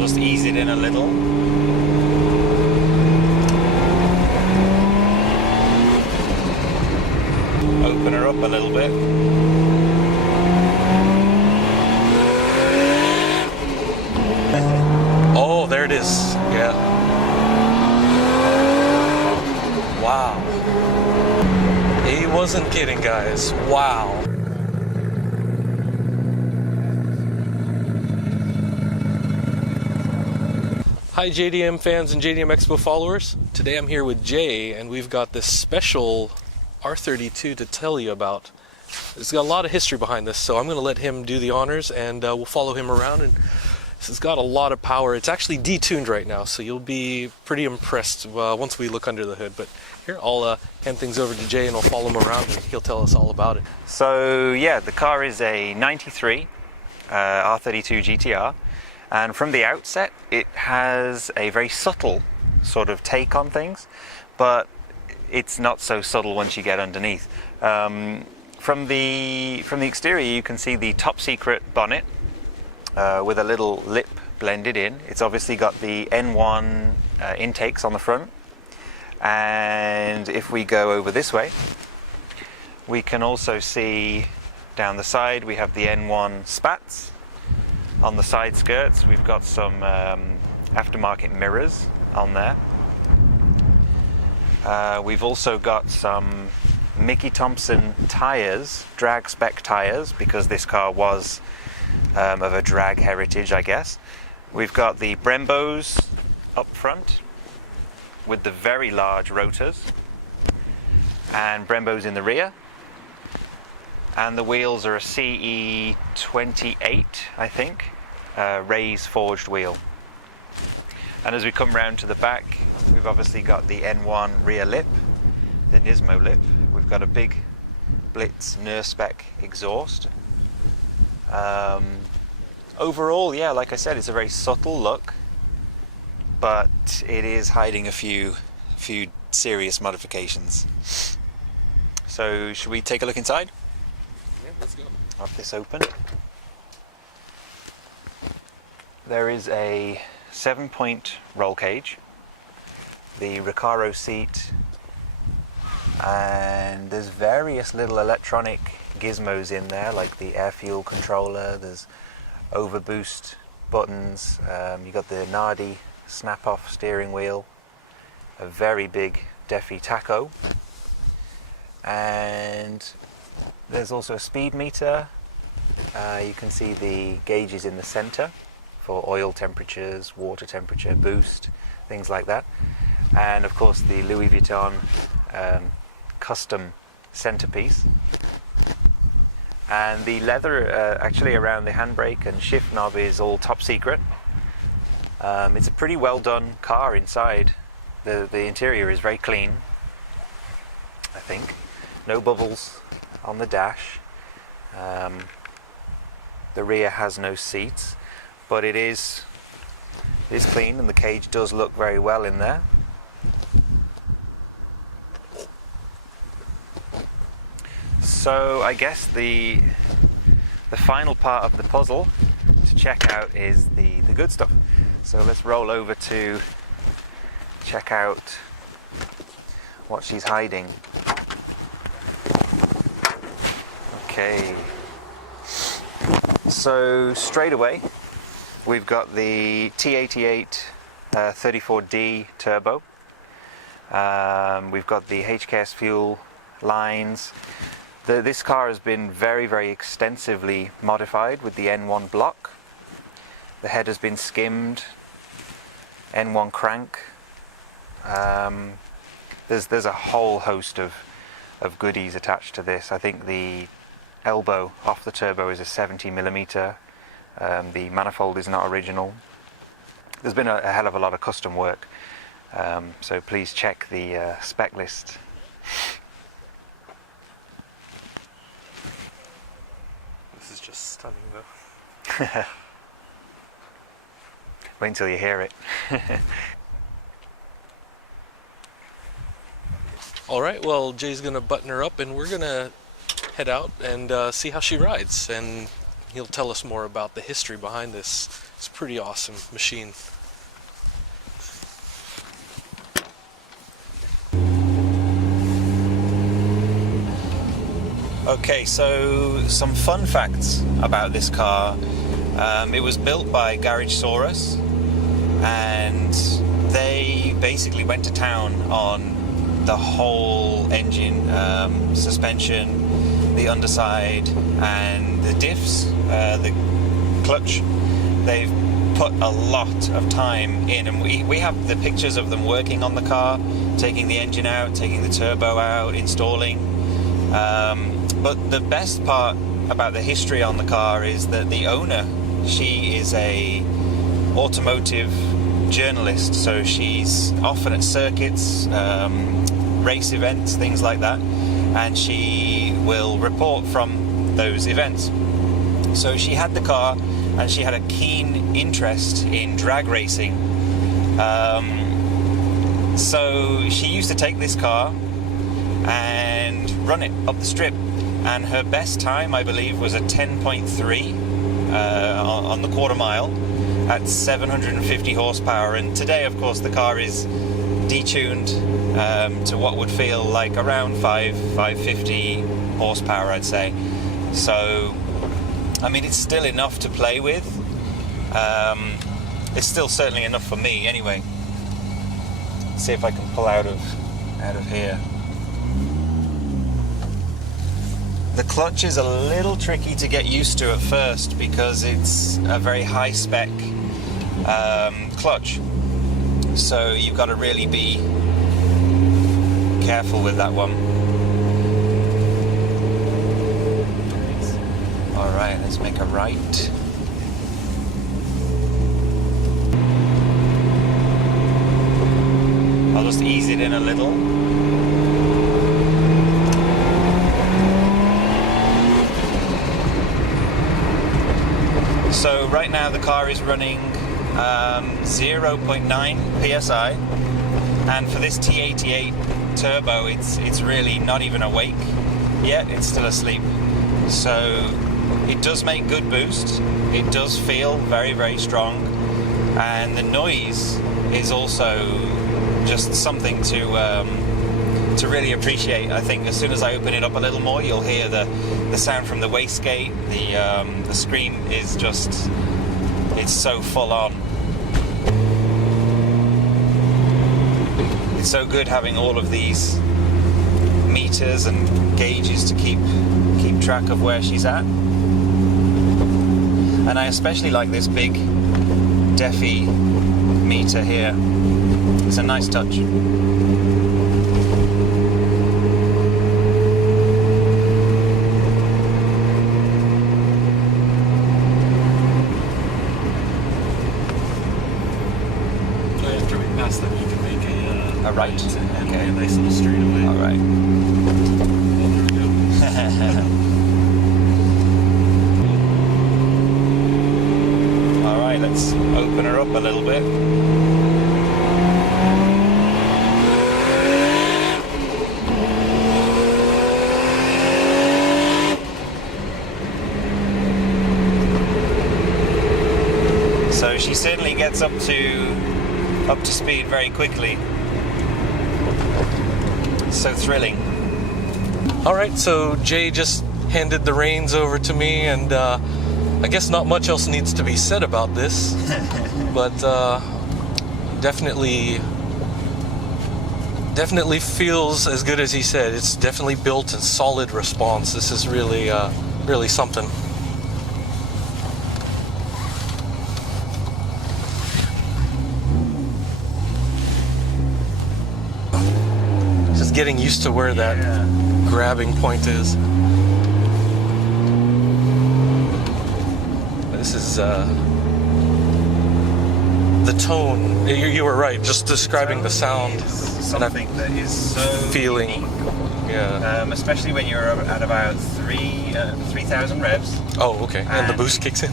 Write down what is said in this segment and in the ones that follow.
I'll just ease it in a little. Open her up a little bit. Oh, there it is. Yeah. Wow. He wasn't kidding, guys. Wow. Hi JDM fans and JDM EXPO followers. Today I'm here with Jay and we've got this special R32 to tell you about. It's got a lot of history behind this, so I'm going to let him do the honors and we'll follow him around. And this has got a lot of power. It's actually detuned right now, so you'll be pretty impressed once we look under the hood. But here, I'll hand things over to Jay and I'll follow him around and he'll tell us all about it. So yeah, the car is a 93 R32 GTR. And from the outset, it has a very subtle sort of take on things, but it's not so subtle once you get underneath. From the exterior, you can see the top secret bonnet with a little lip blended in. It's obviously got the N1 intakes on the front. And if we go over this way, we can also see down the side, we have the N1 spats. On the side skirts, we've got some aftermarket mirrors on there. We've also got some Mickey Thompson tyres, drag spec tyres, because this car was of a drag heritage, I guess. We've got the Brembos up front with the very large rotors, and Brembos in the rear. And the wheels are a CE28, I think, raised forged wheel. And as we come round to the back, we've obviously got the N1 rear lip, the Nismo lip. We've got a big Blitz spec exhaust. Overall, yeah, like I said, it's a very subtle look, but it is hiding a few serious modifications. So should we take a look inside? Let's go. Have this open. There is a 7-point roll cage, the Recaro seat, and there's various little electronic gizmos in there, like the air fuel controller. There's overboost buttons. You got the Nardi snap-off steering wheel, a very big Defi tacho, and there's also a speed meter. You can see the gauges in the center for oil temperatures, water temperature, boost, things like that. And of course the Louis Vuitton custom centerpiece. And the leather actually around the handbrake and shift knob is all top secret. It's a pretty well done car inside. The interior is very clean, I think. No bubbles on the dash. The rear has no seats, but it is clean, and the cage does look very well in there. So I guess the final part of the puzzle to check out is the good stuff. So let's roll over to check out what she's hiding. Okay, so straight away we've got the T88 34D turbo. We've got the HKS fuel lines. This car has been very extensively modified with the N1 block. The head has been skimmed, N1 crank. There's a whole host of goodies attached to this. I think the elbow off the turbo is a 70mm. The manifold is not original. There's been a hell of a lot of custom work, so please check the spec list. This is just stunning though. Wait until you hear it. Alright, well Jay's gonna button her up and we're gonna head out and see how she rides and He'll tell us more about the history behind this. It's a pretty awesome machine. Okay, so some fun facts about this car. It was built by Garage Saurus, and they basically went to town on the whole engine, suspension, the underside, and the diffs, the clutch. They've put a lot of time in, and we have the pictures of them working on the car, taking the engine out, taking the turbo out, installing. But the best part about the history on the car is that the owner, she is a automotive journalist, so she's often at circuits, race events, things like that, and she will report from those events. So she had the car, and she had a keen interest in drag racing. So she used to take this car and run it up the strip, and her best time, I believe, was a 10.3 on the quarter mile at 750 horsepower. And today, of course, the car is detuned to what would feel like around 550 horsepower, I'd say. So I mean, it's still enough to play with. It's still certainly enough for me anyway. Let's see if I can pull out of here. The clutch is a little tricky to get used to at first because it's a very high spec clutch, so you've got to really be careful with that one. Alright, let's make a right. I'll just ease it in a little. So right now the car is running 0.9 psi, and for this T88 turbo it's really not even awake yet, it's still asleep. So it does make good boost, it does feel very, very strong, and the noise is also just something to really appreciate. I think as soon as I open it up a little more, you'll hear the sound from the wastegate. The scream is just, it's so full on. It's so good having all of these meters and gauges to keep track of where she's at. And I especially like this big Defi meter here. It's a nice touch. After we pass them, you can make a right. And Okay. a nice little straightaway. All right. Oh, there we go. All right, let's open her up a little bit. So she certainly gets up to speed very quickly. So thrilling. All right, so Jay just handed the reins over to me, and I guess not much else needs to be said about this, but definitely feels as good as he said. It's definitely built in solid response. This is really, really something. Just getting used to where that grabbing point is. This is the tone. You were right, just describing the sound. Something that is so feeling unique. Yeah. Especially when you're at about 3,000 revs. Oh, okay. And the boost kicks in?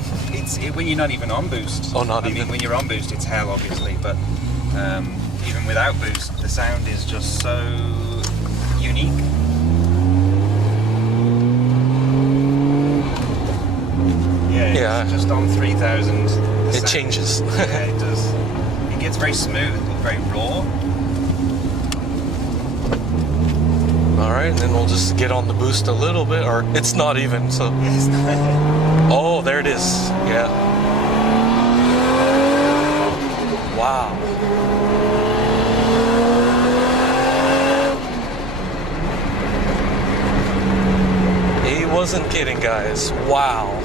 When you're not even on boost. Oh, not I even. mean, when you're on boost, it's hell, obviously, but even without boost, the sound is just so unique. Yeah. It's just on 3000. It changes. Yeah, it does. It gets very smooth, very raw. All right, and then we'll just get on the boost a little bit, or it's not even, so. Yes. Oh, there it is. Yeah. Wow. He wasn't kidding, guys. Wow.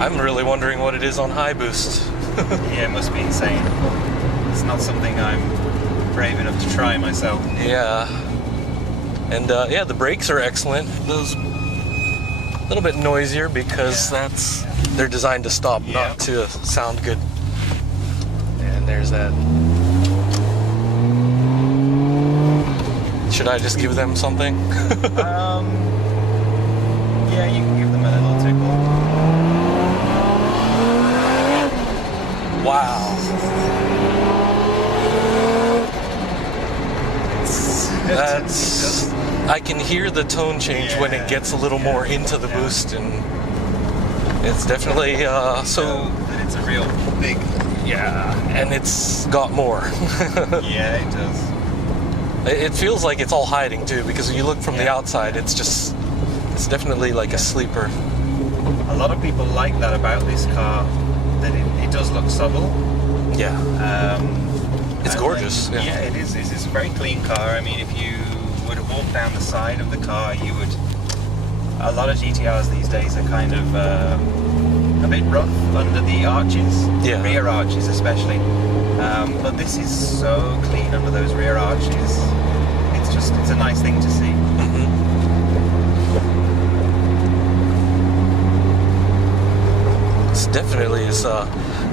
I'm really wondering what it is on high boost. Yeah, it must be insane. It's not something I'm brave enough to try myself. Yeah. And yeah, the brakes are excellent. Those a little bit noisier because they're designed to stop, not to sound good. And there's that. Should I just give them something? Yeah, you can give them a little tickle. Wow. That's. I can hear the tone change when it gets a little more into the boost, and it's definitely so. That it's a real big. Yeah, and it's got more. Yeah, it does. It feels like it's all hiding too, because when you look from the outside, it's definitely like a sleeper. A lot of people like that about this car, that it does look subtle. Yeah. It's gorgeous. Like, yeah, it is. It's a very clean car. I mean, if you were to walk down the side of the car, you would. A lot of GTRs these days are kind of a bit rough under the arches, rear arches especially. But this is so clean under those rear arches. It's a nice thing to see. Mm-hmm. It's definitely is.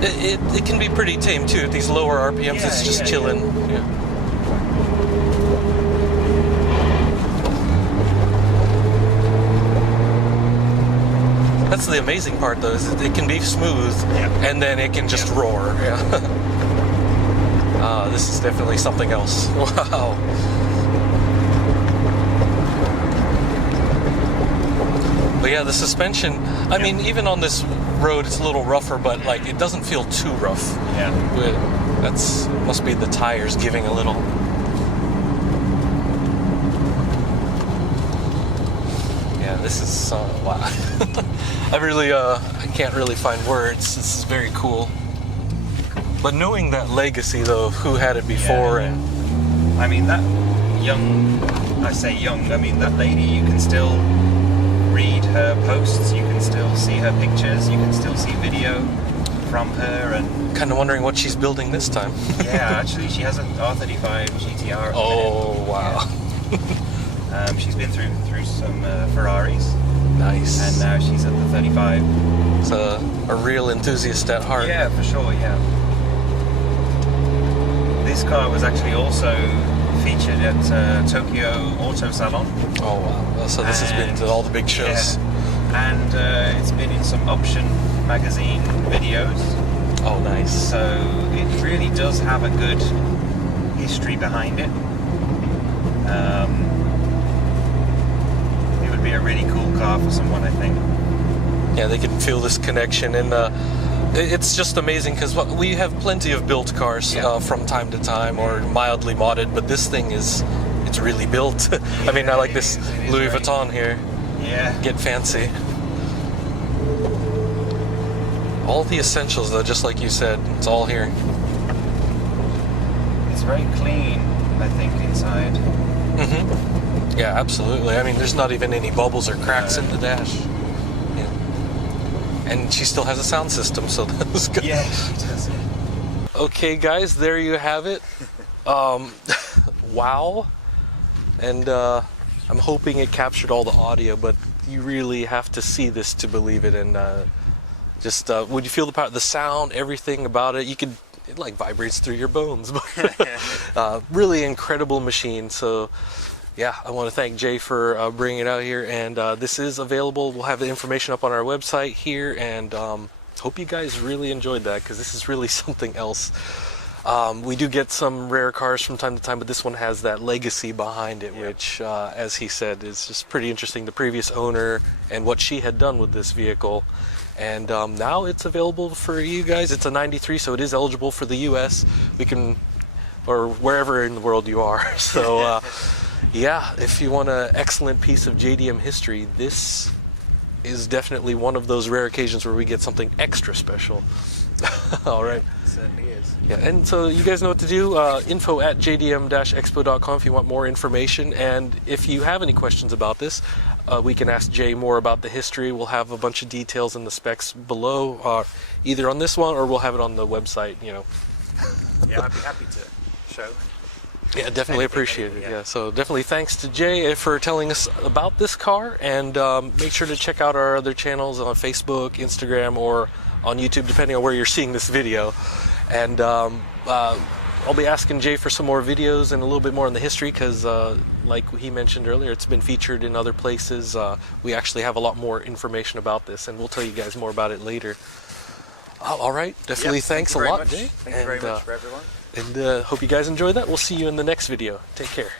It can be pretty tame too. At these lower RPMs, it's just chilling. Yeah. That's the amazing part, though, is that it can be smooth, and then it can just roar. Yeah. This is definitely something else. Wow. But yeah, the suspension. I mean, even on this road, it's a little rougher, but like it doesn't feel too rough. Yeah. Must be the tires giving a little. Yeah, this is wow. I can't really find words. This is very cool. But knowing that legacy though of who had it before, and I mean that that lady, you can still read her posts, you can still see her pictures, you can still see video from her, and kind of wondering what she's building this time. Yeah, actually she has an R35 GTR. Oh wow. Yeah. She's been through some Ferraris. Nice. And now she's at the 35. It's a real enthusiast at heart. Yeah, for sure, yeah. This car was actually also featured at Tokyo Auto Salon. Oh wow! So this has been to all the big shows. Yeah. And it's been in some Option magazine videos. Oh, nice. So it really does have a good history behind it. It would be a really cool car for someone, I think. Yeah, they can feel this connection, and it's just amazing because we have plenty of built cars from time to time, or mildly modded, but this thing it's really built. I mean, I like this Louis Vuitton here. Yeah. Get fancy. All the essentials, though, just like you said, it's all here. It's very clean, I think, inside. Mm-hmm. Yeah, absolutely. I mean, there's not even any bubbles or cracks in the dash. Yeah. And she still has a sound system, so that's good. Yeah, she does. Okay, guys, there you have it. Wow. And I'm hoping it captured all the audio, but you really have to see this to believe it. And just would you feel the power, the sound, everything about it? It like vibrates through your bones. Really incredible machine. So yeah, I want to thank Jay for bringing it out here, and this is available. We'll have the information up on our website here, and hope you guys really enjoyed that, because this is really something else. We do get some rare cars from time to time, but this one has that legacy behind it, which, as he said, is just pretty interesting. The previous owner and what she had done with this vehicle. And now it's available for you guys. It's a 93, so it is eligible for the US. We can, or wherever in the world you are. So, yeah, if you want an excellent piece of JDM history, this is definitely one of those rare occasions where we get something extra special. All right. Yeah, it certainly is. Yeah, and so you guys know what to do. Info at jdm-expo.com if you want more information. And if you have any questions about this, we can ask Jay more about the history. We'll have a bunch of details in the specs below, either on this one or we'll have it on the website, you know. Yeah, I'd be happy to show. Yeah, definitely appreciate it. Yeah, so definitely thanks to Jay for telling us about this car, and make sure to check out our other channels on Facebook, Instagram, or on YouTube, depending on where you're seeing this video. And I'll be asking Jay for some more videos and a little bit more on the history, because like he mentioned earlier, it's been featured in other places. We actually have a lot more information about this, and we'll tell you guys more about it later. All right, definitely thanks a lot, Jay. Thank you very much for everyone. And hope you guys enjoyed that. We'll see you in the next video. Take care.